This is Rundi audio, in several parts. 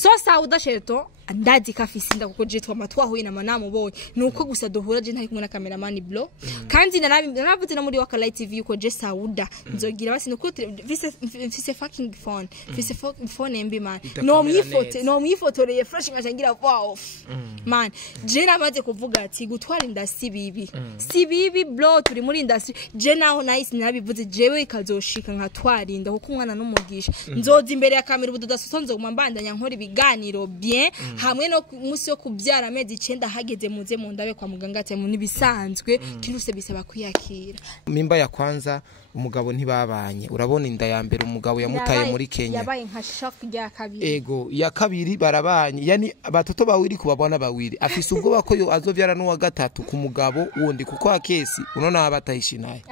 so Sauda sheto ndazi kafisinda kuko je twahuye na manamubonye nuko gusa duhura je ntari kumwe na cameraman blo kandi naravuze na muri wa Light TV yuko je Sauda nzogira basi nuko fise fucking phone fise phone mbi man no mwifotoreye fresh ngashangira wow man je namaze kuvuga ati gutwara inda sibibi blo turi muri industry je naho nice nabivuze jewe ikazoshika nkatwara inda kuko umwana n'umugisha nzoza imbere ya kamera ubudodaso nzoguma mbandanya nkora ibiganiro bien hamwe no musi yo kubyara amezi 9 hageze muze mu ndabe kwa muganga ati mu nibisanzwe kiruse bisaba kuyakira mimba ya kwanza umugabo ntibabanye urabona inda ya mbere umugabo yamutaye muri Kenya yabaye nka shock ya kabiri ego ya kabiri barabanye yani batoto bawiri kubabona bawiri afise ubwoba ko yo azovyara n'uwa gatatu ku mugabo wundi kuko akesi unona abatayishinaye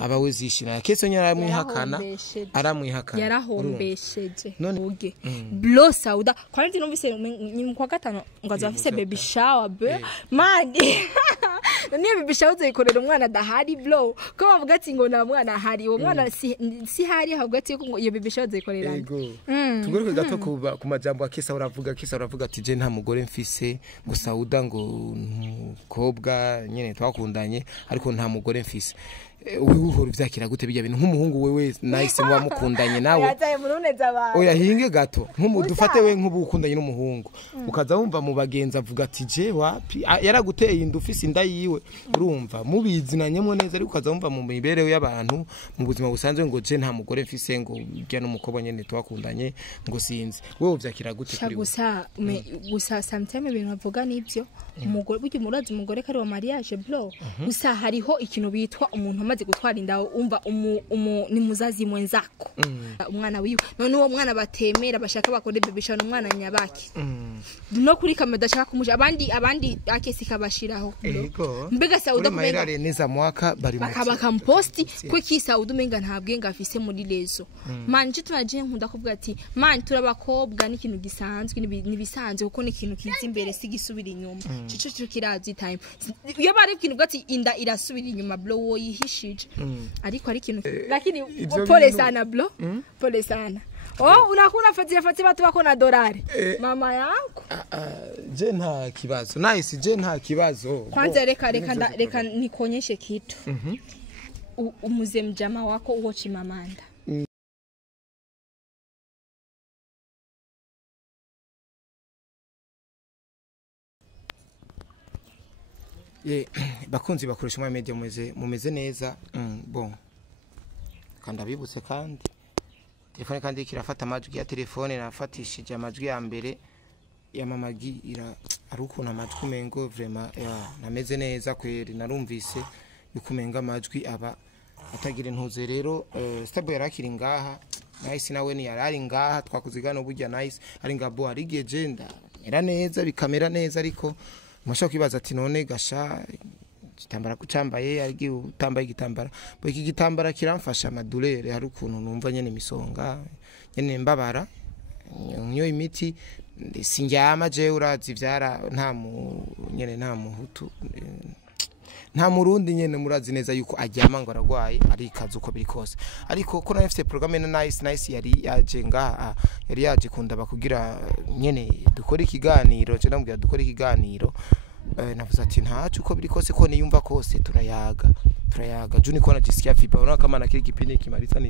abawe zishinaye kesi nyara aramwihakana yarahombesheje uge blo Sauda kandi numvise ni kwa gatano ngaza afise baby shower madi niyo baby shower zikorera umwana dahari blo ko bavuga ati ngo na mwana hari uwo mwana si hari ahubwo ati ko iyo baby shower zikorera tugoruke gato ku majambo akesa uravuga ati je nta mugore mfise ngo Sauda ngo kobwa nyene twakundanye ariko nta mugore mfise uhora vyakira gute bijya bintu nk'umuhungu wewe nice muba mukundanye nawe yazaye muruneza abantu oya hinge gato dufate we nk'ubukundanye n'umuhungu ukaza wumva mu bagenza avuga ati je wapi yaraguteye inda ufise inda yiwe urumva mubizinanyemo neza ariko ukaza wumva mu mibereho y'abantu mu buzima busanzwe ngo je nta mugore mfise ngo bya n'umukobwa nyene twakundanye ngo sinzi wewe vyakira gute kuri gusa sometimes ibintu bavuga nibyo umugore buryo murazi umugore kari wa mariage blo gusa hariho ikintu bitwa umuntu amaze gutwara inda umva ni muzazi mwenzako umwana wiwe none uwo mwana batemera bashaka bakore baby shower umwana nyabaki no kuri kamera dashaka kumusha abandi akesi kabashiraho mbega Sauda kumenga neza mwaka bari bakamposti ko ki Sauda umenga ntabwe ngafise muri lezo man je tunaje nkunda kuvuga ati man turabakobwa n'ikintu gisanzwe nibisanzwe kuko n'ikintu kiza imbere sigisubira inyuma cico kirazi time iyo bari ikintu gati inda irasubira inyuma blo wo yihishije ariko ari ikintu lakini pole sana blo pole sana unakuna fatia watu wako na dolari mama yangu je nta kibazo nice je nta kibazo kwanza reka nikonyeshe kitu umuze mjama wako uwo Chimamanda bakunzi bakoresha mu media mumeze neza bon kanda bibutse kandi telefone kandi kirafata amajwi ya telefone nafatishije amajwi ya mbere ya mamagi arukuna amajwi mengo vraiment nameze neza kweri narumvise bikumenga amajwi aba atagira intuze rero stable yarakiri ngaha nice nawe ni yarari ngaha twakuzigana burya nice ari ngabo ari gejenda era neza bikamera neza ariko Masho kibaza ati none gasha gitambara kucambaye ari utambaye igitambara bo iki gitambara kiramfasha amadulere hari ukuntu numva nyene misonga nyene mbabara nyo imiti sinjyama je urazi vyara nyene nta muhutu nta murundi nyene murazi neza yuko ajyama ngo aragwaye ari kazi uko biri kose ariko ko nafite programme na nice yari yaje ngaha yari yaje kunda bakugira nyene dukora ikiganiro cyo namubwira dukora ikiganiro navuze ati ntacu uko biri kose ko niyumva kose turayaga juni kona jisikia vipi unaona kama na kile kipindi kimaliza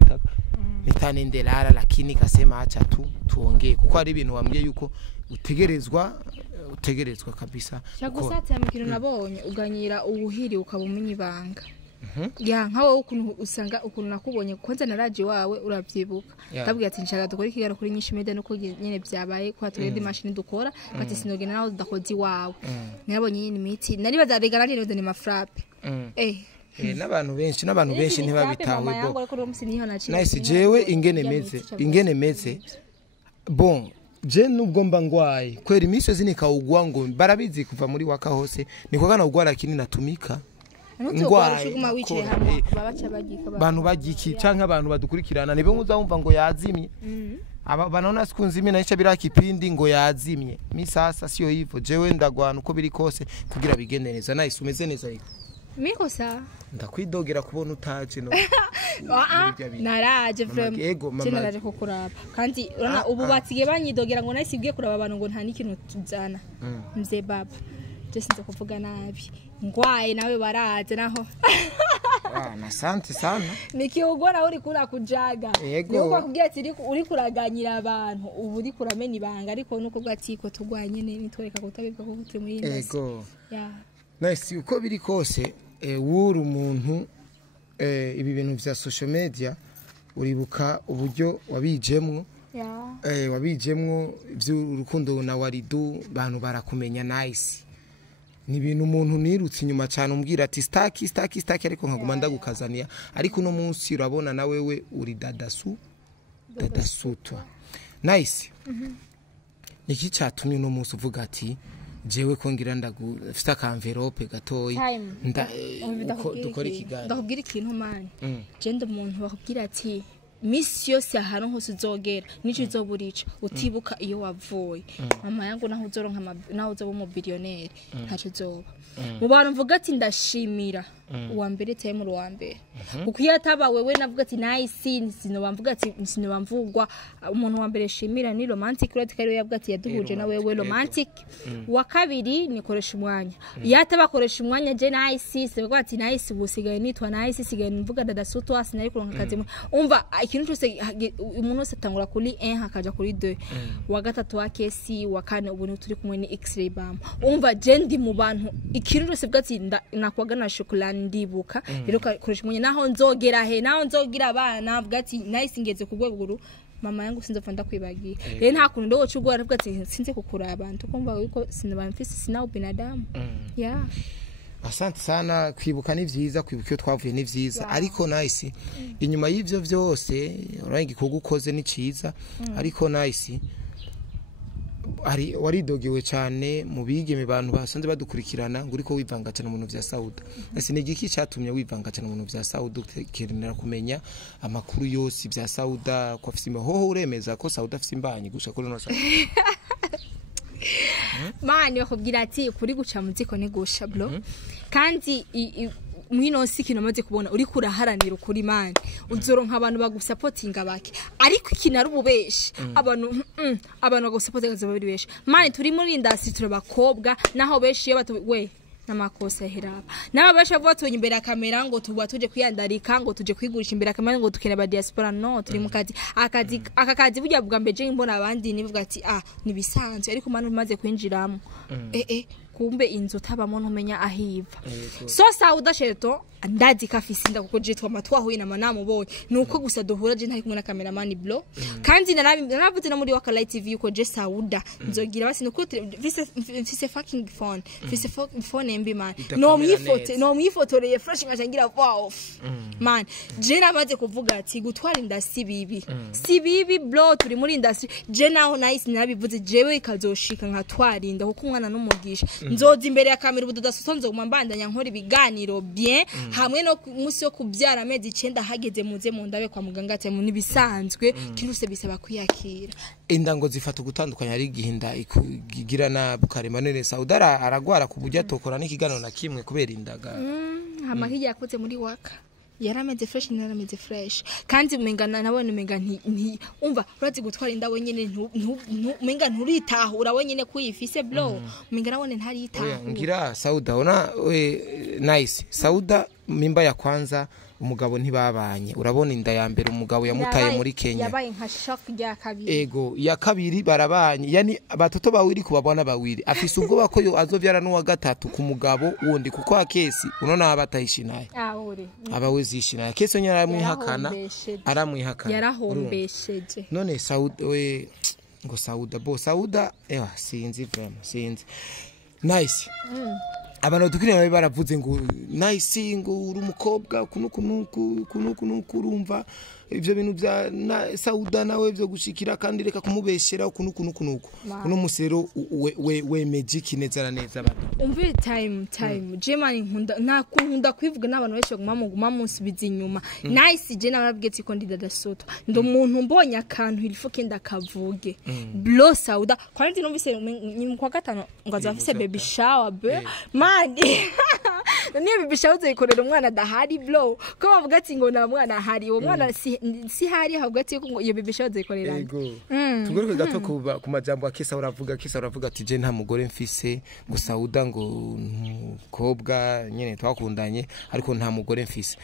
nitanendelala lakini kasema acha tuongee kuko ari ibintu wambye yuko utegerezwa kabisa cyagusatse amikiro nabonye uganyira ubuhiri ukabumenya ibanga ya nkawe ukuntu usanga ukuntu nakubonye kwanza na radio wawe uravyibuka ndabwiye ati nshaka dukora ikigaro kuri nyinshi media nuko nyene byabaye kwa twede machine dukora bati sinogena naho dakozi wawe nabonye nyine imiti nari bazaregana ni mafrappe n'abantu benshi ntibabitawe bo nice jewe ingene meze bon je nubwo mba ngwaye kwera imisozi nikawugwa ngo barabizi kuva muri waka hose niko kana ugwara kinini natumika ngwaye bantu bagiki canke abantu badukurikirana nibe muzawumva ngo yazimye aba banona sikunzimye nayica birakipindi ngo yazimye misasa siyo hivyo jewe ndagwana uko biri kose kugira bigendereza nice umeze neza miko sa ndakwidogera kubona utaje no naraje vraiment Ego, mama. naraje kukuraba kandi urana ubu batige banyidogera ngo nasibwiye kuraba abantu ngo nta n'ikintu tuzana mze baba just nze kuvuga nabi ngwaye nawe baraje naho na asante sana nikiugora uri kura kujaga Ego. nuko kubwira ati uri kuraganyira abantu ubu uri kuramena ibanga ariko nuko bwatiko tugwanye nitwereka kutabibwa ko turi muri industry ego yeah nice uko biri kose wuri umuntu ibi bintu vya social media uribuka uburyo wabijemwo yeah wabijemwo by'urukundo na waridu bantu barakumenya nice ni ibintu umuntu nirutse inyuma cyane umbwira ati staki ariko nkaguma ndagukazaniya ariko no munsi urabona na wewe uri dadasutwa nice niki cyatumye no munsi uvuga ati jewe ko ngira ndagufite akamverope gatoyi dukora ikiganiro ndakubwira ikintu mani genda umuntu bakubwira ati misi yose ahantu hose uzogera nico izoburica utibuka iyo wavuye mama yangu naho uzoronka naho uzoba umubillionaire ntaco uzoba mu bantu mvuga ati ndashimira uwa mbere time uwa mbere kuko iyo ataba wewe navuga ati nice sinobamvuga ati sinobamvugwa umuntu wa mbere shimira ni romantic rod kari yavuga ati yaduhuje na wewe romantic wa kabiri nikoresha umwanya iyo atabakoresha umwanya je nice sevuga ati nice busigaye nitwa nice sigaye mvuga dadasutwa sinari kuronka kazi umva ikintu cyose umuntu wese atangura kuri 1 hakaja kuri 2 wa gatatu wa kesi wa kane ubu turi kumwe ni x-ray bam umva je ndi mu bantu ikintu cyose vuga ati nakwaga na chocolate ndibuka rero koresha umwanya naho nzogera he naho nzogira abana vuga ati nice ngeze kugweguru mama yangu sinzopfa ndakwibagiye rero nta kuntu ndo cugwa aravuga ati sinze kukura abantu kumva yuko sinabamfise sinao binadamu yeah asante sana kwibuka ni vyiza kwibuka iyo twavuye ni vyiza ariko nice inyuma y'ivyo vyose urangi kugukoze ni ciza ariko nice ari waridogewe cyane mu bigeme bantu basanze badukurikirana ngo uriko wivanga cyane mu bintu vya Sauda ese ni igiki cyatumye wivanga cyane mu bintu vya Sauda ukenera kumenya amakuru yose vya Sauda ko afise hoho uremeza ko Sauda afise imbanyi gusha kuri no mani bakubwira ati kuri guca muziko ni gusha bro kandi mwino sikino maze kubona uri kuraharanira ukuri mani uzoronka abantu bagusupportinga bake ariko ikintu ububeshe abantu bagusupportinga zabari beshe mani turi muri industry turabakobwa naho beshe iyo we namakosa heraba nababasha vuba tunye imbere kamera ngo tuba tuje kwiyandarika ngo tuje kwigurisha imbere kamera ngo tukene ba diaspora no turi mu akazi burya bwa mbeje mbona abandi nivuga ati nibisanzwe ariko manu maze kwinjiramo kumbe inzu tabamo ntumenya ahiva so Sauda sheto ndazi kafisinda kuko je twa matwahuye na manamu boy nuko gusa duhura je ntari kumwe na cameraman blo kandi naravuze na muri wa Light TV yuko je Sauda nzogira basi nuko vise fucking phone vise phone mb man no mwifotoreye fresh ngashangira wow man je namaze kuvuga ati gutwara inda sibibi blo turi muri industry je naho nice nabivuze jewe ikazoshika nkatwarinda kuko umwana n'umugisha nzoza imbere ya kamera ubudodaso nzoguma mbandanya nkora ibiganiro bien hamwe no musi yo kubyara amezi 9 hageze muze mu ndabe kwa muganga ate mu nibisanzwe kiruse bisaba kwiyakira indango zifata gutandukanya ari gihinda ikugira na bukarema nene Sauda aragwara kubujya tokora n'ikiganiro na kimwe kubera indaga hama hirya yakoze muri waka yarameze fresh kandi umengana nabone umenga nti umva urazi gutwara inda wenyene umenga nturitahura wenyene kuyifise bro umenga nabone ntaritaho ngira Sauda ona nice Sauda mimba ya kwanza umugabo ntibabanye urabona inda ya mbere umugabo yamutaye muri Kenya yabaye nka shock ya kabiri ego ya kabiri barabanye yani batoto bawiri kubabona bawiri afise ubwo bako yo azovyara no wa gatatu ku mugabo wundi kuko akesi unona abatayishinaye abawezishinaye kesi nyaramwihakana aramwihakana yarahombesheje none Sauda we ngo Sauda sinzi vraiment sinzi nice abantu dukirira baravuze ngo nice ngo uri umukobwa kunuku urumva ivyo bintu bya Sauda nawe byo gushikira kandi reka kumubeshera kunuku uno musero we magic neza neza abantu umve time Germany nkunda kwivuga n'abantu benshi guma munsubiza inyuma nice je nababwiye ko ndi dadasoto ndo muntu mbonye akantu ilifuke ndakavuge blo Sauda kandi numvise kwa gatano ngo azafise baby shower be madi niyo bibisha uzoyikorera umwana adahari bro ko bavuga ati ngo na mwana ahari uwo mwana si hari ahubwo ati ko iyo bibisha uzoyikorera tugaruke gato ku majambo akisa uravuga ati je nta mugore mfise ngo Sauda ngo umukobwa nyene twakundanye ariko nta mugore mfise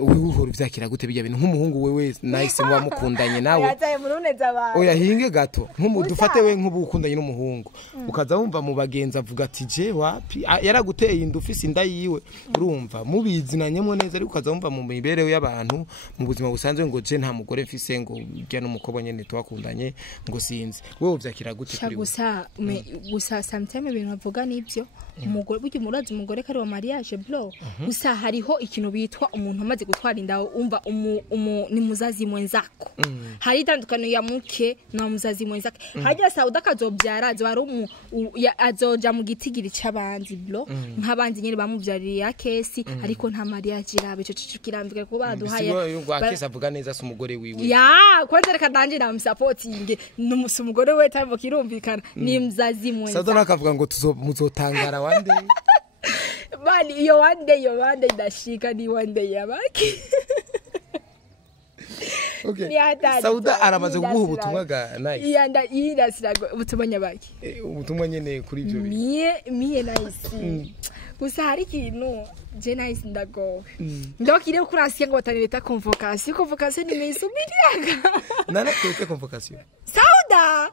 uhora uvyakira gute bijya bintu nk'umuhungu wewe nice mwa mukundanye nawe yataye muruneza abantu oya hinge gato dufate we nk'ubukundanye n'umuhungu ukaza wumva mu bagenza avuga ati je wapi yaraguteye indufisi inda yiwe urumva mubizinanyemo neza ariko ukaza wumva mu mibereho y'abantu mu buzima busanzwe ngo je nta mugore mfise ngo bya n'umukobwa nyene twakundanye ngo sinzi wewe uvyakira gute kuri gusa sometimes ibintu bavuga nibyo umugore buryo murazi umugore kari wa mariage bro gusa hariho ikintu bitwa umuntu amaze gutwara inda umva ni muzazi mwenzako hari itandukano ya muke na muzazi mwenzako hajya Sauda kazobyara azoja mu gitigiri cy'abanzi bro nk'abanzi nyine bamubyaririye akesi ariko nta mariage irabe cyo kirambika ko baduhaye ngo akesi avuga neza se umugore wiwe ya kwanza reka danje na supporting n'umusi umugore we tambo kirumvikana ni muzazi mwenzako Sauda nakavuga ngo muzotangara one day bali iyo one day ndashika ni one day yabaki okay Sauda aramaze kuguha ubutumwa ga nice yindasirago ubutumwa nyabaki ubutumwa nyene kuri ibyo miye nice gusa hari ikintu je nice ndagowe ndokire kurasiye ngo batanireta convocation ni mesubiriyaga nana kwete convocation Sauda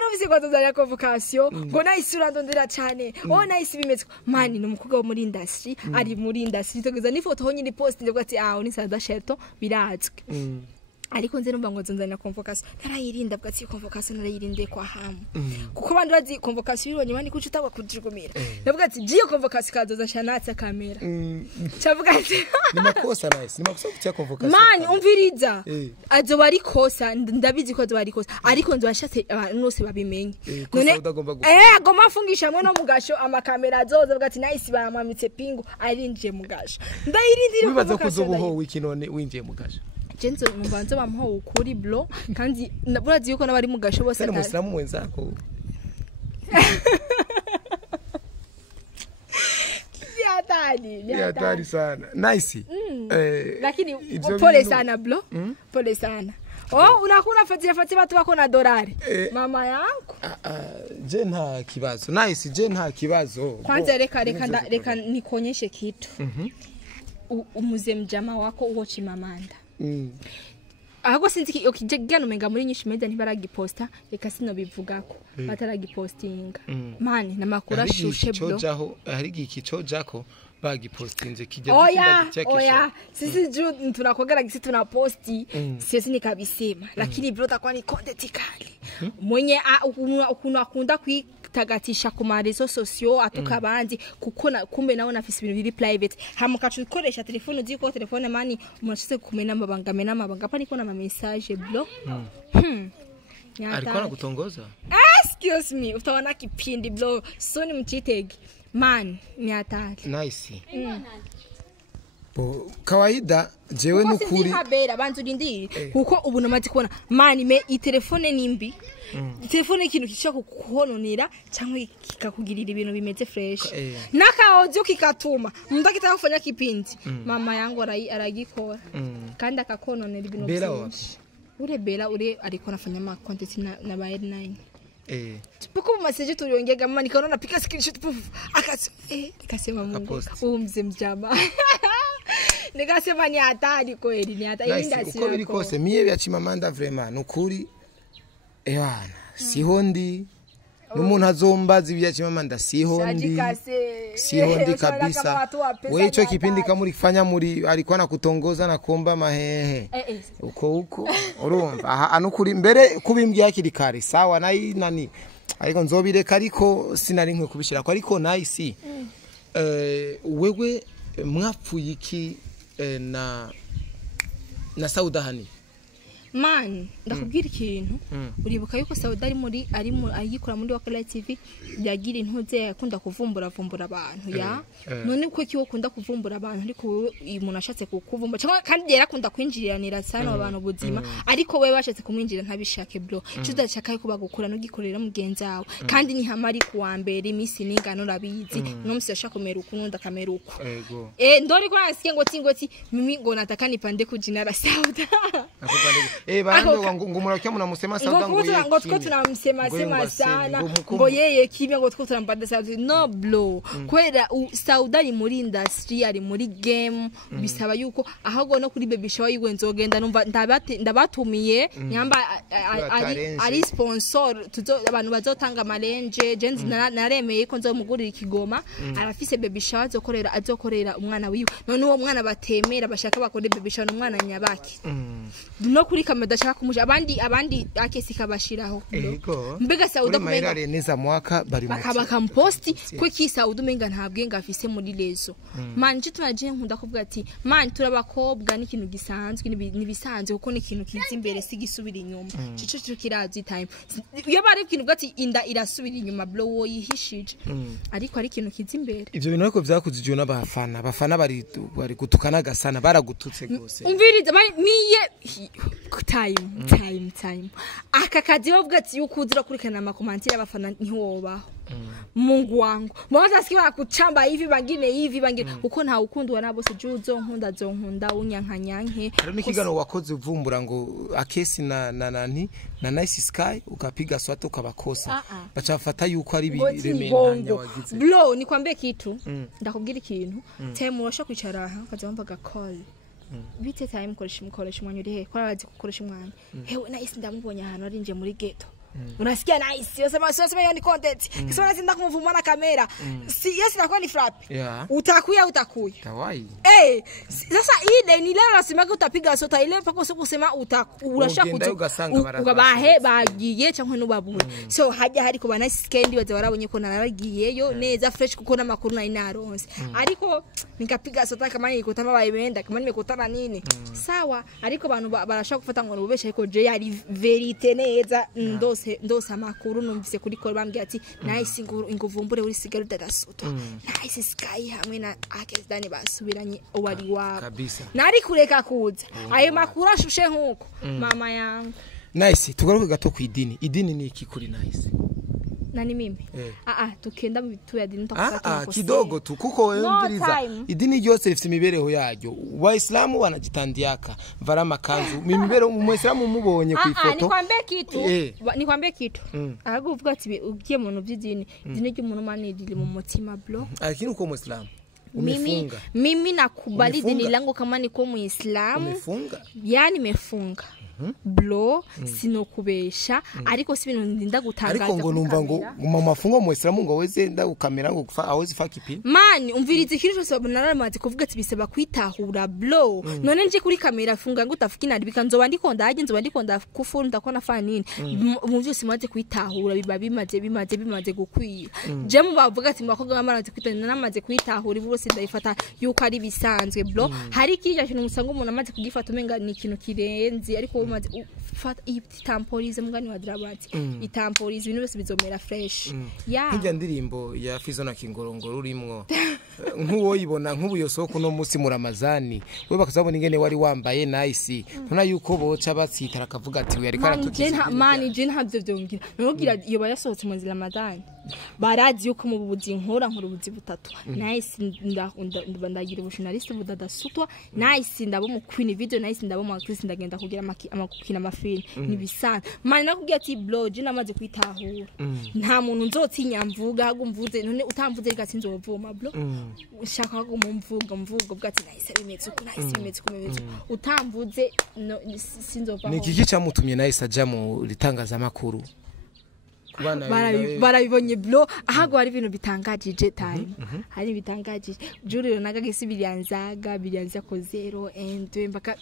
no biziko tuzanya convocation ngo nice urandondera cyane nice bimeze mani numukobwa wo muri industry ari muri industry tugeza ni foto ho nyine post ndebwa ati ni Sauda Shelton birazwe ariko nze numva ngo nzanzana convocation narayirinda bwatsi convocation narayirinde kwa hamu kuko bandi bazi convocation bironye bandi kuco utabwa kujigumira ndavuga ati giyo convocation kazoza shanatsa kamera chavuga ati ni makosa nice ni makosa kutia convocation man umviriza azo bari kosa ndabizi ko azo bari kosa ariko nzwashatse nose babimenye none agoma afungisha mwe no mugasho amakamera azoza bwati nice bamamitse pingu arinje mugasho ndayirindire wibaza ko zoboho wiki none winjiye mugasho Jenzo mbanzo bamuho ukuri bro kandi burazi yuko nabari mugasho bose ari musiramu mwenzako ni hatari sana nice lakini pole sana bro pole sana unakuna fatira watu wako na dolari mama yangu je nta kibazo nice je nta kibazo kwanza reka nikonyeshe kitu umuze mjama wako uwo Chimamanda ahubwo sinzi ukijegana umenga muri nyinshi media ntibaragiposta reka sino bivugako bataragipostinga mani namakuru ashushe bro hari igikico jako bagipostinze kijya oya sisi juu tunakogera gisi tunaposti sisi nikabisema lakini bro takwa ni content kali mwenye akunda kwitagatisha ku marezo socio atukabandi kuko kumbe nawe nafise ibintu biri private hamukacu ikoresha telefone ziko telefone mani mwashise kumena amabanga paniko na message bro alikuwa anakutongoza excuse me utaona kipindi bro so ni mchitegi man ni hatari nice kawaida jewe nukuri habera bantu ndindi kuko ubu namaze kubona man me itelefone nimbi telefone ikintu kishaka kukuhononera cyangwa kikakugirira ibintu bimeze fresh nakaojo kikatuma munda kitafanya kipindi mama yangu aragikora kandi akakononera ibintu byinshi bela ure ariko nafanya ma content na ba L9 tupuko message tuliongea mama nikaona napika screenshot akasema nikasema Mungu umze mjama nikasema ni hatari kweli ni hatari indasi uko biri kose miye bya Chimamanda vraiment nukuri bana sihondi n'umuntu azombaza ibya Chimamanda sihondi kabisa wewe ico kipindi kamuri kufanya muri alikuwa nakutongoza na kuomba mahehe uko urumva anukuri mbere kubimbya hakiri kare sawa nayi nani ariko nzobireka ariko sinari nkwe kubishira ko ariko nice wewe mwapfuye iki na Sauda hani man ndakubwira ikintu uribuka yuko Sauda ayikora muri Wakala TV yagira intuze yakunda kuvumbura abantu ya none uko kiwo kunda kuvumbura abantu ariko umuntu ashatse kukuvumbura cyangwa kandi yarakunda kwinjiriranira sana abantu buzima ariko we bashatse kumwinjira ntabishake bro cyuda cyakaye kuba gukura no gikorera mugenzi wawe kandi ni hamari kuwa mbere imisi ningano rabizi no musi yashaka kumera ukununda kamera uko ndori kwa asiye ngoti mimi ngo nataka nipande kujinara Sauda bando ngo murakiya munamusema Sauda ngo two tunamsema sana ngo yeye kimwe ngo two tunambanda Sauda no bro kwera Sauda ari muri industry ari muri game bisaba yuko ahubwo no kuri baby show yiwe nzogenda numva ndabatumiye nyamba ari sponsor tuzo abantu bazotanga malenje jenzi naremeye ko nzomugurira ikigoma arafise baby show azokorera umwana wiwe none uwo mwana batemera bashaka bakore baby show umwana nyabaki no kuri kamera dashaka kumusha abandi akesi kabashiraho mbega Sauda kumenya neza mwaka bari bakamposti ko ki Sauda umenga ntabwe ngafise muri lezo man cyo tunaje nkunda kuvuga ati man turabakobwa n'ikintu gisanzwe nibisanzwe kuko n'ikintu kizi imbere sigisubira inyuma cyo kirazi time iyo bari ikintu gati inda irasubira inyuma bro wo yihishije ariko ari ikintu kizi imbere ivyo bintu ariko vyakuzijwe n'abafana bari gutukana gasana baragututse gose umviriza bari miye time aka kazi bavuga ati yuko uzira kurikana amakomantire y'abafana ntiwobaho Mungu wangu mwaza sikiwa kuchamba hivi bangine uko nta ukundwa nabo se juzo nkunda unyankanyanke hari n'ikigano wakoze uvumbura ngo akesi na Nice Sky ukapiga swata ukabakosa bacafata yuko ari biremenya wagize bro nikwambie kitu ndakubwira ikintu time urasha kwicara aha ukazamba call bite time koresha umwanya uri he kwa bazi gukoresha umwanya hewe Nice ndamubonye ahantu ari nje muri ghetto unasikia Nice yosema hiyo ni content kisha nazinda kumvuma na kamera si yes na kwa ni frap utakuya kawaii sasa ile ni leo nasema utapiga sota ile pako sio kusema urasha kubahe bagiye cyangwa n'ubabura so hajya hari kuba Nice skendi baza barabonye ko naragiyeyo neza fresh kuko namakuru na inaronse ariko nikapiga sota kama nikutama bayibenda kama nimekutana nini sawa ariko abantu barashaka gufata ngo ubeshe ariko je yari verite neza ndose amakuru numvise kuri call bambye ati Nice inguvumbure uri sigaru dadasuto Nice Sky hamwe na Akezdani basubiranye wari wabo nari kureka kuza ayo makuru ashushe nkuko mama yangu Nice tugaruke gato ku idini ni iki kuri Nice nani mimi tukenda mu bitu ya dini tukafata kidogo tu kuko wewe idini ryose rifite imibereho yaryo waislamu wanajitandiaka vara makanzu imibereho mu Muislamu mubonye ku ifoto nikwambie kitu ahubwo uvuga ati ugiye mu by'idini idini ry'umuntu manidili mu mutima bro lakini uko Muislamu mimi nakubali dini langu kama niko Muislamu yani mefunga blo sinokubesha ariko si bintu ndinda gutangaza ariko ngo numva ngo mu mafungo Muislamu ngo weze nda gukamera ngo kufa awezi fakipi man umvirize ikintu cyose naramaze kuvuga ati bisaba kwitahura blo none nje kuri kamera funga ngo utafukina bika nzoba ndikonda kufuru ndakona fanini mu byose maze kwitahura biba bimaze gukwira je mu bavuga ati mwakoga bamaraze kwitahura namaze kwitahura bose ndayifata yuko ari bisanzwe blo hari kijya kintu musanga umuntu amaze kugifata umenga ni ikintu kirenzi ariko fata itamporize mugani wa Drabati itamporize ibintu byose bizomera fresh nk'ijya ndirimbo ya Fizo na Kingorongoro urimwo nk'uwo yibona nk'ubuyosoko no musi mu Ramazani we bakazabona ingene wari wambaye Nice ntuna yuko boca batsitara akavuga ati yari karatukiza mani je ntabyo byongira nogira iyo bayasohotse mu Ramazani barazi yuko mu buzi nkora ubuzi butatu Nice ndagira ubujournaliste budadasutwa Nice ndabo mu Queen video Nice ndabo mu actrice ndagenda kugira amakukina amafilm nibisanzwe mani nakubwiye ati blog namaze kwitahura nta muntu nzotinya mvuga agumvuze none utamvuze gati nzovuma blog ushaka ko mvuga bwati Nice bimeze uko Nice bimeze kumeze utamvuze sinzova ni kiki cyamutumye Nice aja mu ritangaza makuru barabibonye blo ahago hari ibintu bitangajije time hari bitangajije juriro nagagisi bilyanza ko 0 and 2 mpaka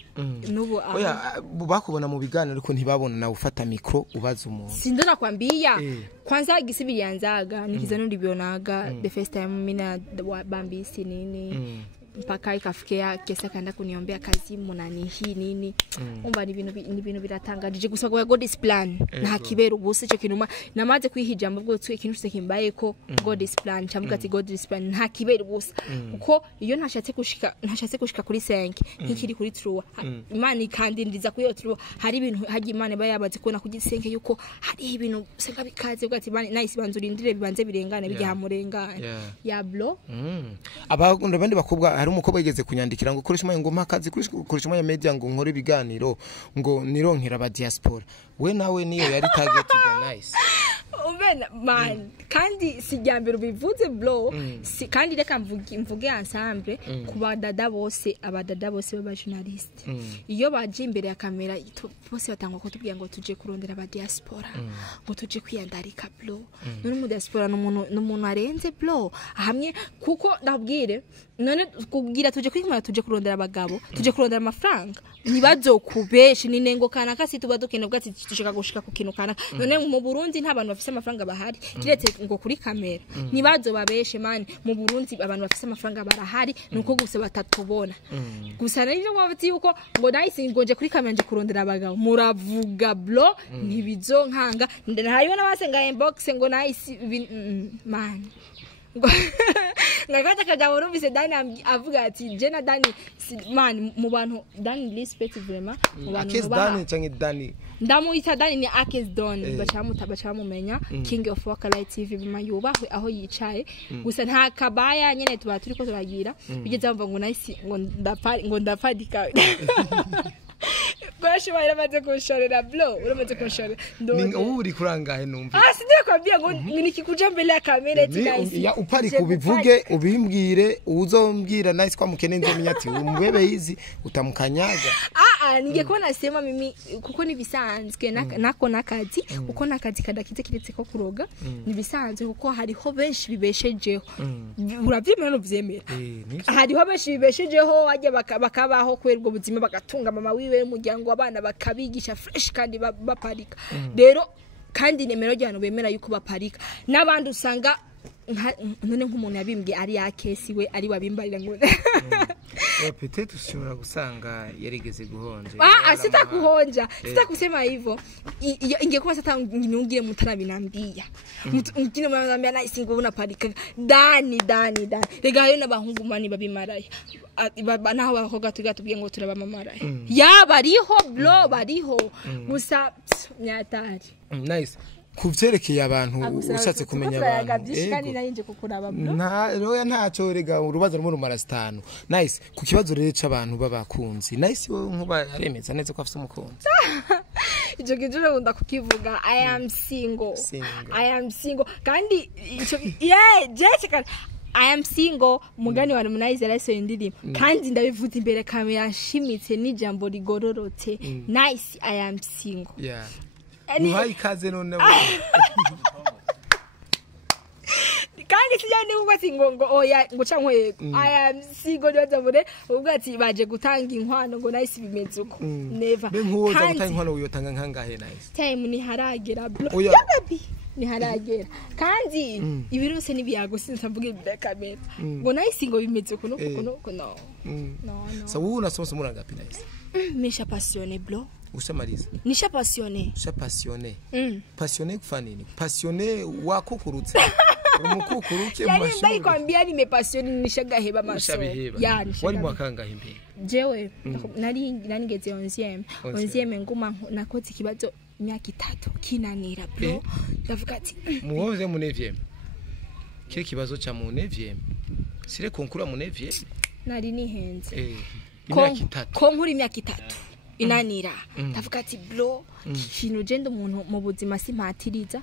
nubu oya bakubona mu biganiro ariko ntibabona na ufata micro ubaza umuntu sindona kwambia kwanza gisibilyanzaga nikiza nundi bionaga the first time mina bambisi nini mpaka ikafikia kesi akaenda kuniombea kazi munani hii nini umva ni ibintu biratangaje gusa ngo God is plan nta kibera ubuse cyo kinuma namaze kwihijamba bwo twe ikintu cyose kimbaye ko God is plan cyamvuga ati God is plan nta kibera ubuse kuko iyo ntashatse gushika kuri 5 nk'ikiri kuri true Imana ikandindiza kuri yo true hari ibintu haji Imana bayabaze kubona ku gisenke yuko hari ibintu senga bikaze bwa ati Imana nice banzurindire bibanze birengane bijya hamurengane ya blo abandi bakobwa hari umukobwa yigeze kunyandikira ngo koresha ngo mpakazi koresha ya media ngo nkore biganiro ngo nironkera aba diaspora we nawe niyo yari target ga nice ubena man kandi sijyambere ubivuze blo kandi reka mvuge ensemble kuba dada bose abadada bose baba journalist iyo baje imbere ya kamera bose batangwa ko tubwiye ngo tuje kurondera aba diaspora ngo tuje kwiyandarika blo none mu diaspora n'umuntu arenze blo hamwe kuko ndabwire none kugira tuje kwikimara tuje kurondera abagabo tuje kurondera amafaranga nibazokubesha ninengo kana kasi tuba dukene bwati dushaka gushika ku kintu kana none mu Burundi nta bantu bafise amafaranga bahari kiretse ngo kuri kamera nibazo babeshe man mu Burundi abantu bafise amafaranga barahari nuko gusa batatubona gusa nari mwabati yuko ngo nice ngoje kuri kamera nje kurondera abagabo muravuga blo ntibizonkanga hariyo nabasenga inbox ngo nice man ngakata kajabo numvise Dani avuga ati jena Dani man mu bantu Dani respect vraiment mu bantu Akes Dani canke Dani ndamuita Dani ni Akes Don bacamumenya King of Wakalight TV bimayubahwe aho yicaye gusa nta kabaya nyene tuba turiko turagira bigeze bamva ngo nice ngo ndafadika Bashi baramaze kushorera blo uramaze kushorera ninga uri kurangahe numva sindiye kwambia ngo nikikuja mbele ya kamera eti nice ya upari kubivuge ubimbwire uzombwira nice kwa mukene nzomenya ati umubebe hizi utamukanyaga ninge ko nasema mimi kuko nibisanzwe nako nakazi uko nakazi kadakize kiretse ko kuroga nibisanzwe kuko hariho benshi bibeshejeho uravyemera no vyemera hariho benshi bibeshejeho waje bakabaho kwerwa ubuzima bagatunga mama wiwe umuryango w'abana bakabigisha fresh kandi baparika rero kandi nemero ryano bemera yuko baparika nabandi usanga none nk'umuntu yabimbye ari ya kesi we ari wabimbarira ngo peut-être ushobora gusanga yarigeze guhonja sitakuhonja sitakusema hivyo ingekuwa sasa ngiye mutarabinambia mutine mwanambia na isingo unaparika Dani rega yo nabahungu mani babimaraya naho bakoga tugatubwiye ngo turabamamaraya yabariho blo bariho gusa nyatari nice kuvyerekeye abantu ushatse kumenya abantu ntacyo rega urubaza rumwe rumara 5 nice ku kibazo rero c'abantu babakunzi nice nkuba aremeza neza ko afite umukunzi ijo gijure unda kukivuga I am single kandi Jessica I am single mugani wa Harmonize araso indiri kandi ndabivuze imbere kamera nshimitse n'ijambo rigororotse nice I am single Nuhai kaze none kandi sijani kuko singongo oya ngo cankwe I am single yazabure ubwo ati baje gutanga inkwano ngo nice bimeze uko never benkuza gutanga inkwano uyotanga nkangahe nice time ni haragera yababi ni haragera kandi ibirose nibiyago sintamvuge bya kamera ngo nice ngo bimeze uko no so una somo murangapi nice mesha passionné blo ushamaliza nisha passionné passionné kufanya nini passionné wako kurutse umukukuruke mu mashuri yani kwambia ni passionné nishagaheba maso yani wali mwakangahe imbere jewe nari ngeze 11 nguma nakoze kibazo imyaka 3 kinanira bro ndavuga ati muhoze mu 9e kile kibazo cha mu 9e sire konkura mu 9e nari nihenze imyaka 3 konkura imyaka 3 inanira ndavuga ati bro kintu genda umuntu mu buzima simpatiriza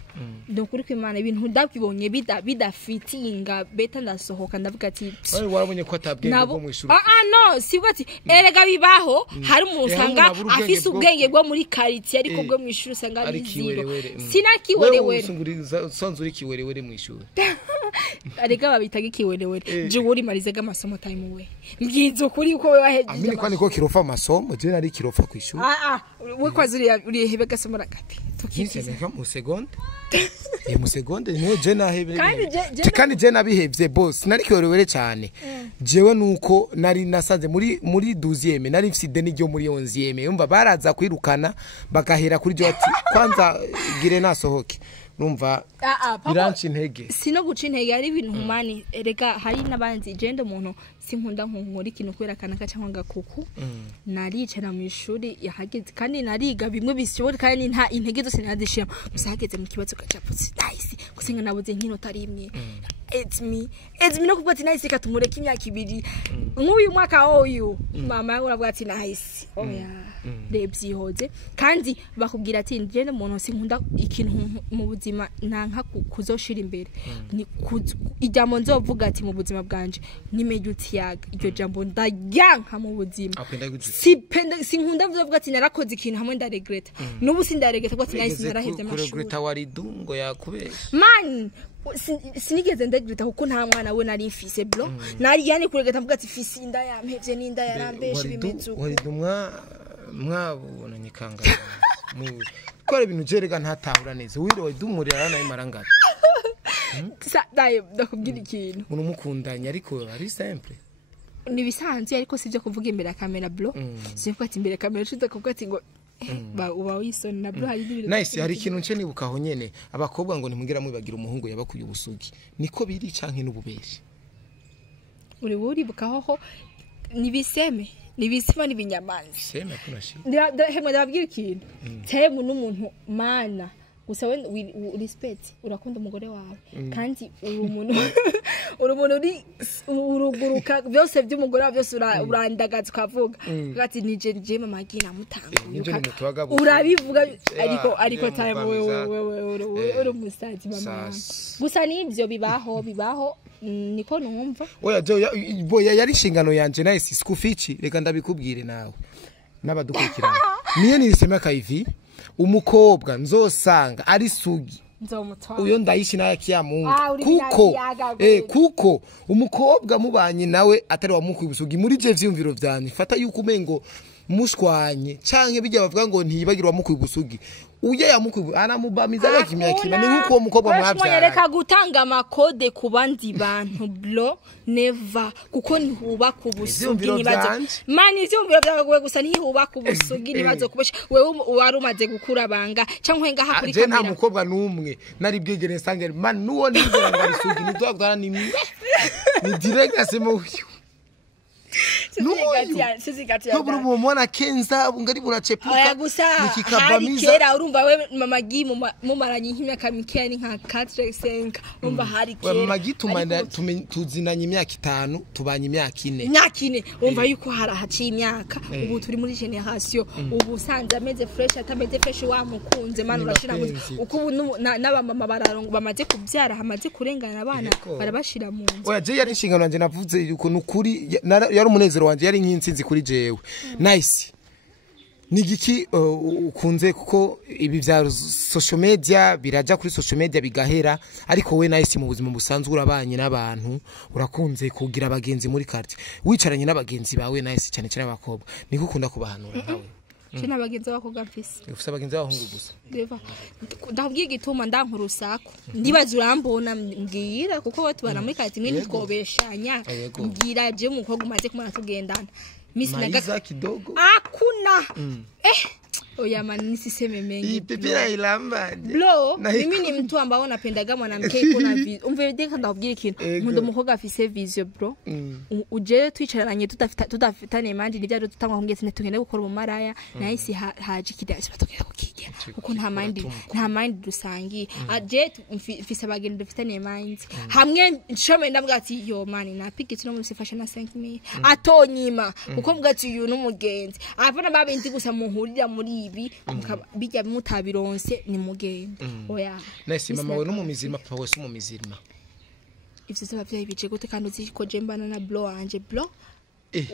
ndokuri kwimana ibintu ndabibonye bidafitinga beta ndasohoka ndavuga ati warabonye ko atabwenge bwo mu ishuri no sibati erega bibaho hari umuntu usanga afise ubwenge bwo muri quartier ariko bwo mu ishuri usanga ari zero sinakiwerewere sonzuri kiwerewere mu ishuri arega babitaga ikiwerewere je uri marizaga amasomo time we mbyizo kuri uko we waheje amini kwani ko kirofa amasomo je nari kirofa kwishuri we kwazi uri hebe gasoma ragati tukise mu seconde mu seconde niho je nahebe kandi je nabihevye boss nari kiwerewere cyane jewe nuko nari nasanze muri 12e nari mfite deni ryo muri 11e yumva baraza kwirukana bagahera kuri je ati kwanza gire nasohoke numva biranci intege sino guca intege ari ibintu humani erega hari nabanzi gende umuntu sinkunda nkuri ikintu kwerekana ka cyangwa gakuku naricara mu ishuri yahageze kandi nariga bimwe bishyobora kandi nta intege zose nadishira gusa hageze mu kibazo gacaputse nice gusenga nabuze nkino tarimwe it's me no kubwati nice katumureka imyaka 2 nk'uyu mwaka oyu mama yangu uravuga ati nice oya rebyihoze kandi bakubwira ati ngende umuntu sinkunda ikintu mu buzima nanka kuzoshira imbere ni ijambo nzovuga ati mu buzima bwanje nimejuti yaga iryo jambo ndajyanka mu buzima sinkunda vuga ati narakoze ikintu hamwe nda regret nubu sindaregreta ati nice narahevye amashuri regreta waridungo yakubesha man sinigeze ndagreta kuko nta mwana we nari mfise bro nari yani kuregeta mvuga ati fisi inda yampevye n'inda yarambeshe bimezu waridumwa mwabona nyikanga kora ibintu jerega ntatahura neza wiro idumurira nayo marangara daye ndakubwira ikintu umuntu mukundanya ariko ari simple ni bisanzwe ariko sivyo kuvuga imbere ya kamera bro sivyo ati imbere ya kamera cyo kuvuga ati ngo uba wisoni na bro hari ibintu nice hari ikintu nce nibukaho nyene abakobwa ngo nimugira mwibagira umuhungu yabakuye ubusugi niko biri canke n'ububeshi uri bukaho nibiseme nibisima nibinyamanzi sema kunashi hemwe ndababwira ikintu temu n'umuntu mana gusa we respect urakunda umugore wawe kandi uri umuntu uruguruka byose by'umugore wawe byose urandagaza ukavuga ati nije mama gina mutanguye urabivuga ariko time wewe uri umusazi mama gusa nibyo bibaho niko numva oya boya yari shingano yanje nice skufici reka ndabikubwire nawe nabadukurikirana niyo nirisema kaivi umukobwa nzosanga ari sugi nzomutwara uyo ndayishi naye kiyamungu kuko umukobwa mubanye nawe atari wa mukuye ubusugi muri je vyumviro vyanye fata yuko umengo mushwanye canke bijya bavuga ngo ntiyibagirwa mukuye ubusugi uye yamukuye anamubamiza yakimyakima ni nkuko umukobwa mwabyara reka gutanga amakode kubandi bantu bro never kuko ntihuba kubusugi nibazo mani ivyumviro byawe gusa ntihuba kubusugi nibazo kubesha wewe warumaze gukura banga canke ngaha kuri kamera nta mukobwa numwe nari bwegere sange man nuwo nizera ngari sugi nitwagara ni direct asemo uyu Nubwo mumona kenza ngari burachepuka nikikabamiza kera urumva we mama gi mumaranye imyaka mikeya ni nka 4-5 urumva hari kera mama gi tuzinanye imyaka 5 tubanye imyaka 4 urumva yuko harahaciye imyaka ubu turi muri generation ubu sanze ameze fresh atameze fresh wa mukunze man urashira mu uko ubu n'abamama bararongo bamaze kubyara hamaze kurengana abana barabashira mu nzu oya je yari inshingano nanje navuze yuko nukuri yari umunezero wanje yari nk'insinzi kuri jewe nice nigiki ukunze kuko ibi bya social media biraja kuri social media bigahera ariko we nice mu buzima busanzwe urabanye n'abantu urakunze kugira abagenzi muri quartier wicaranye n'abagenzi bawe nice cyane cyane abakobwa niko ukunda kubahanura nawe China bagenzi bako gafise ufise abagenzi bahungu gusa ndabwiye gituma ndankurusako ndibaza urambona mbwira kuko batubana muri kati mwe nitwobeshanya mbwira je umukobwa umaze kumara tugendana misi naga kidogo akuna oya mani siseme mengi ipipira ilamba bro mimi ni mtu ambao napendaga mwanamke kuna umve deka ndabwira ikintu nkunda umukobwa afise vision bro uje twicaranye tutafitane mandi nivyo tutangwa kungetse tugende gukora mu maraya nahisi haje kidasi batokera kukigira kuko nta mind dusangi aje mfise abageni dufitane mind hamwe nshome ndavuga ati yo mani napigitse no muri fashion na 5000 atonyima kuko mvuga ati uyu n'umugenzi afana babindi gusa muhurira muri ibi bijya mutabironse ni mugende oya nese mama we no mu mizima papa we mu mizima ivyo se bavyaye bije gute kandi uziko je mbana na blo anje blo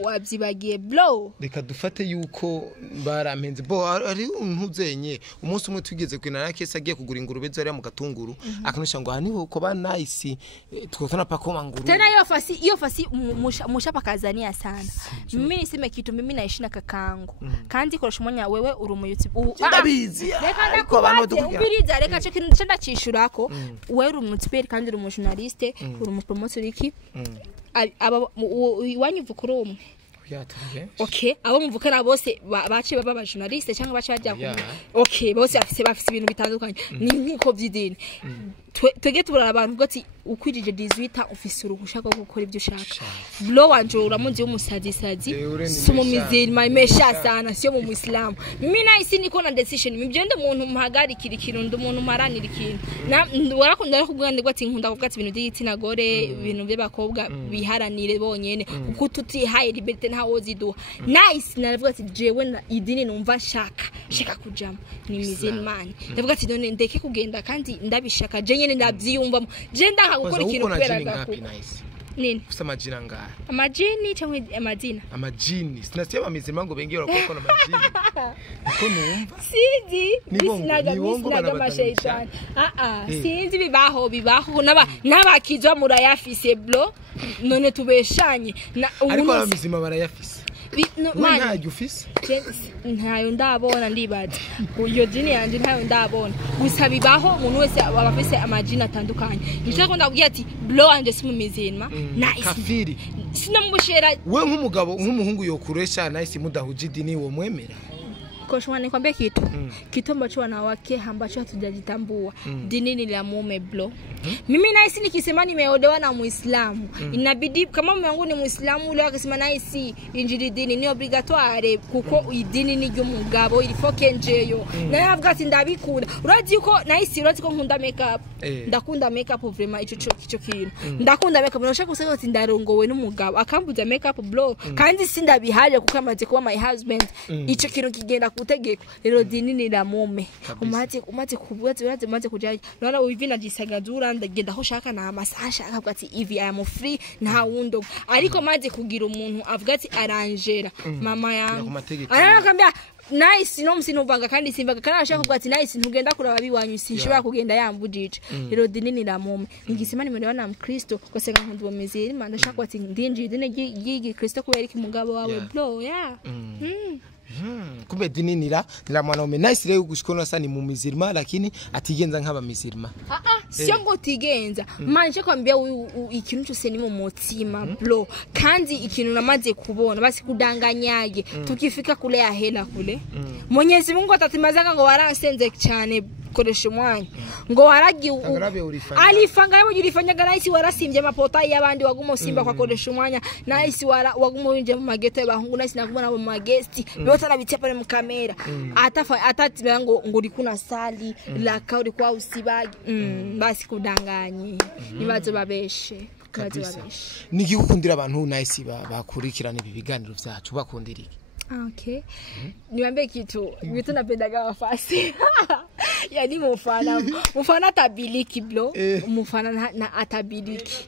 wabyibagiye bro. Reka dufate yuko baramenze bo ari ntuzenye umunsi umwe tugeze kwinana kese agiye kugura ingurube zari mu gatunguru akanusha ngo hani uko ba nice tukotana pakoma nguru tena hiyo fasi mushapa kazania sana. Mimi niseme kitu, mimi naishi na kakangu kandi koresha umwanya wewe uri umuyutsi ndabizi reka ndakubiriza reka cyo kintu cyenda cishurako wewe uri umutiperi kandi uri umujournaliste uri umupromoter iki aba wanyuva kuri umwe. Okay, abo muvukana bose bace baba abajournaliste cyangwa bace bajya okay bose bafise ibintu bitandukanye ni nko by'idini. Twege turara abantu gati ukwirije 18 ufise uruhusha rwo gukora ibyo ushaka. Bro wanje uramunzi w'umusazi sumu mizirima imesha sana sio mu Muislamu. Mimi nahisi niko na decision mibyende umuntu muhagarikira ikintu umuntu maranira ikintu na warakunda kugwande gwati nkunda kuvuga ati ibintu by'igitsina gore ibintu by'abakobwa biharanire bonyene kuko tutihaye liberté ntawo ziduha. Nice naravuga ati jewe na idini numva shaka kujama ni mizimani. Ndavuga ati none ndeke kugenda kandi ndabishaka nyene ndabyiyumvamo je ndaka gukora ikintu kwera gaku nini kusema majina ngara amajini cyangwa amajini sinasiye bamizima ngo bengera koko na majini ko numva siji bisinaga mashayitani sinzi bibaho n'abakizwa murayafise bro none tubeshanye ariko abamizima barayafise ntayo ufise ntayo ndabona ndibaza uyo jini yanje ntayo ndabona gusa bibaho umuntu wese abafise amajini atandukanye nicyo ko ndabwiye ati bro wanje si mu mizima nice kafiri sinamushera we nk'umugabo nk'umuhungu yokuresha nice mudahuje idini wo mwemera koshwa nikwambia kitu ambacho wanawake ambacho hatujajitambua dini ni la mume bro. Mimi naisi nikisema nimeolewa na Muislamu inabidi kama mume wangu ni Muislamu ule akisema naisi injili dini ni obligatoire kuko idini ni ry'umugabo irifoke njeyo na yavuga ati ndabikunda urazi uko naisi urazi ko nkunda makeup ndakunda makeup vraiment ico kintu ndakunda makeup nashaka gusanga ati ndarongowe n'umugabo akambuza makeup bro kandi sindabihaje kuko amaze kuba my husband ico kintu kigenda kutegeko rero dini ni la mume umaze kubuza uraze kujaje nona ubivina gisagazura ndagenda ho shaka na amasasha akavuga ati ivi I am free nta wundo ariko maze kugira umuntu avuga ati arangera mama yangu arakambya nice no msinovanga kandi simvaga kana ashaka kuvuga ati nice ntugenda kuraba biwanyu sinshobora kugenda yambujije rero dini ni la mume ngisima nimerewa na Mkristo kwasenga nkundu bomezeri imana ashaka ati ndinjije dini gigi Kristo kubera iki mugabo wawe bro kumbe dini ni la mwanaume nice leo gushikona sana mu mizirima lakini atigenza nk'aba mizirima sio ngo tigenza manje kwambia ikintu cyose ni mu mutima bro kandi ikintu namaze kubona basi kudanganyaye tukifika kule ya hela kule Mwenyezi Mungu atatimazaga ngo waransenze cyane koresha umwanya ngo waragi alifanga yabo yurifanyaga naisi warasimbye amapota y'abandi wagumo simba kwa koresha umwanya naisi wagumo winje mu magete y'abahungu naisi nagumana mu magesti bose arabitse pale mu kamera atatira ngo uri kuna sali la kauri kwa usibaji basi kudanganye nibazo babeshe nigikukundira abantu naisi bakurikirana ibi biganiro byacu bakundira iki okay niambie kitu vitu napendaga wafasi yani mufana tabiliki bro mufana na atabiliki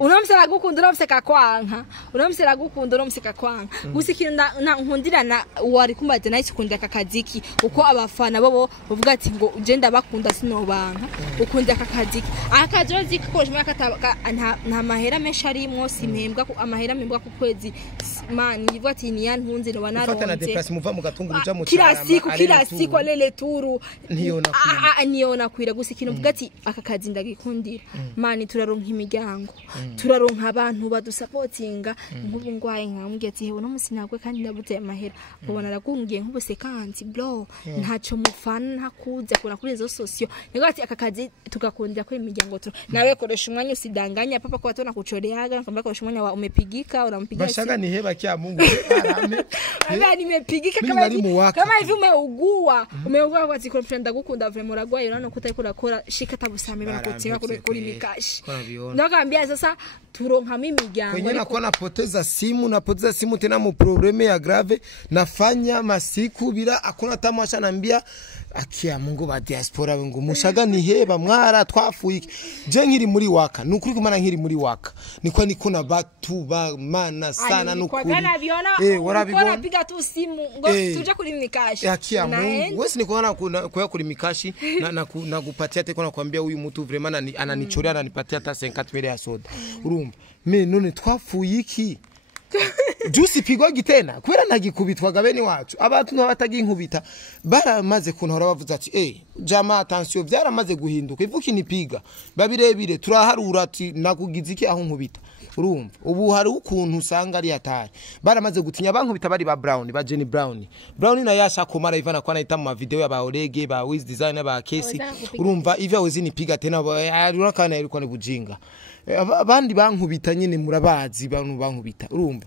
unamsera gukundura umseka kwanka unamsera gukundura umseka kwanka gusikira na nkundira na wari kumbaje nayo kundira kakaziki uko abafana babo bavuga ati ngo ugenda bakunda sinobanka ukundira kakaziki akajozi ko shima nta mahera mesha arimo simpembwa amahera membwa ku kwezi man yivuga ati ni yantunze no ufata na deplace muva mu gatunguru uja mu kila siku alele turu niona kwira gusikino mvuga ati aka kazi ndagikundira mani turaronka imiryango turaronka abantu badusupportinga nk'ubu ngwaye nkambye ati hewe no musinagwe kandi ndabutse amahera ubona aragungiye nk'ubuse kanti bro ntaco mufana ntakuza kura kuri izo sosio nigo ati aka kazi tugakundira ko imiryango nawe koresha umwanya usidanganya papa ko watona kuchoreaga nakwambia koresha umwanya wa umepigika unampigia bashaka ni heba kya Mungu Aba nimepigika kama hivi umeugua kwa zikonfrenda ndagukunda vile muragwaye nano kutari kurakora shika tabusame barakutinga kuri mikashi ndakambia sasa turonka imiryango kwenye nakuwa napoteza simu tena mu probleme ya grave nafanya masiku bila hakuna tamasha naambia akia mungu ba diaspora ngo mushaga ni heba mwara twafuye je nkiri muri waka nukuri kumana nkiri muri waka niko na batu ba mana sana nukuri warabibona piga tu simu ngo tuje kuri mikashi akia mungu wewe niko kwa kuri mikashi na kupatia teko na kuambia huyu mtu vraiment ananichorea ananipatia hata 50 ya soda urumva me none twafuye iki Jusi pigwa gitena kubera nagikubitwaga bene wacu abantu n'abataginkubita baramaze kuntora bavuze ati jama attention byaramaze guhinduka ivuka inipiga babirebire turaharura ati nakugize iki aho nkubita urumva ubu hari ukuntu usanga ari atari baramaze gutinya bankubita bari ba Brown ba Jenny Brown na yasha komara ivana kwa naita mu video ya ba Orege ba Wiz Design ba Kesi urumva ivya wezini piga tena arura kana yari kwa bujinga abandi bankubita nyine murabazi bantu bankubita urumva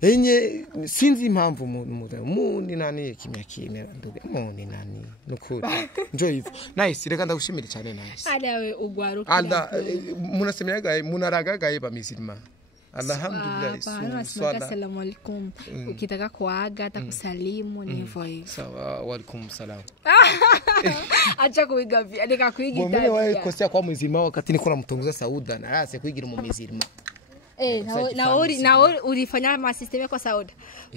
enye sinzi impamvu mundi nani kimyakimera nduge mundi nani nukuri njo hivyo nice reka ndagushimira cyane nice adawe ugwaruka anda munasemeraga munaragaga ba misirima alhamdulillah assalamu alaikum ukitaka kuaga hata kusalimu ni hivyo hivyo sawa wa alaikum salam acha kuiga ndika kuiga mimi wewe kosea kwa mzima wakati niko na mtongoza Sauda na rase kuigira mu mizirima na ulifanya ma system kwa Sauda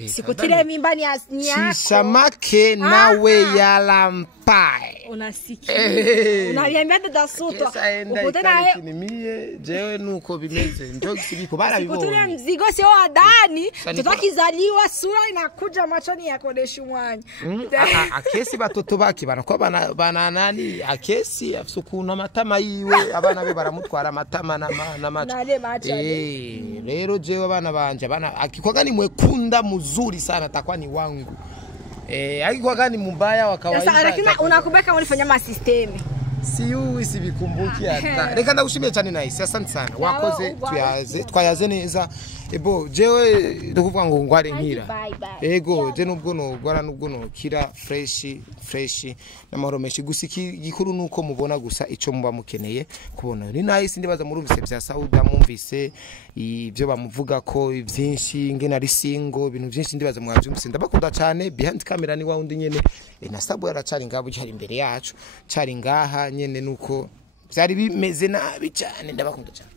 sikutile mimba ni yako Shamake nawe yalampai unasikia unaliambia dada soto ukutana mie jewe nuko bimeze njogi sibiko barabibona kutule mzigo sio adani tutakizaliwa sura inakuja machoni yako deshu mwanya akesi batoto baki banakuwa bana nani akesi afsukuna matama yiwe abana be baramutwara matama na macho rero jewe abana banje abana akikwaga ni mwekunda mzuri sana atakuwa ni wangu akikwaga ni mbaya wa kawaida sasa lakini unakubeka ulifanya ma system si bikumbuki hata reka ndagushimiye cyane nice asante sana wakoze twayaze neza ebo jewe ndakuvuga ngo ngware nkira ego je nubwo no gwara nubwo no kira fresh n'amaromeshi gusiki gikuru nuko mubona gusa ico muba mukeneye kubona ni nice ndibaza muri ubise bya Sauda mumvise ibyo bamuvuga ko byinshi ngena ari single ibintu byinshi ndibaza mwavyumvise ndabakunda cyane behind camera ni wawundi nyene na Sabo yaracari ngabo cyari imbere yacu cyari ngaha nyene nuko byari bimeze nabi cyane ndabakunda cyane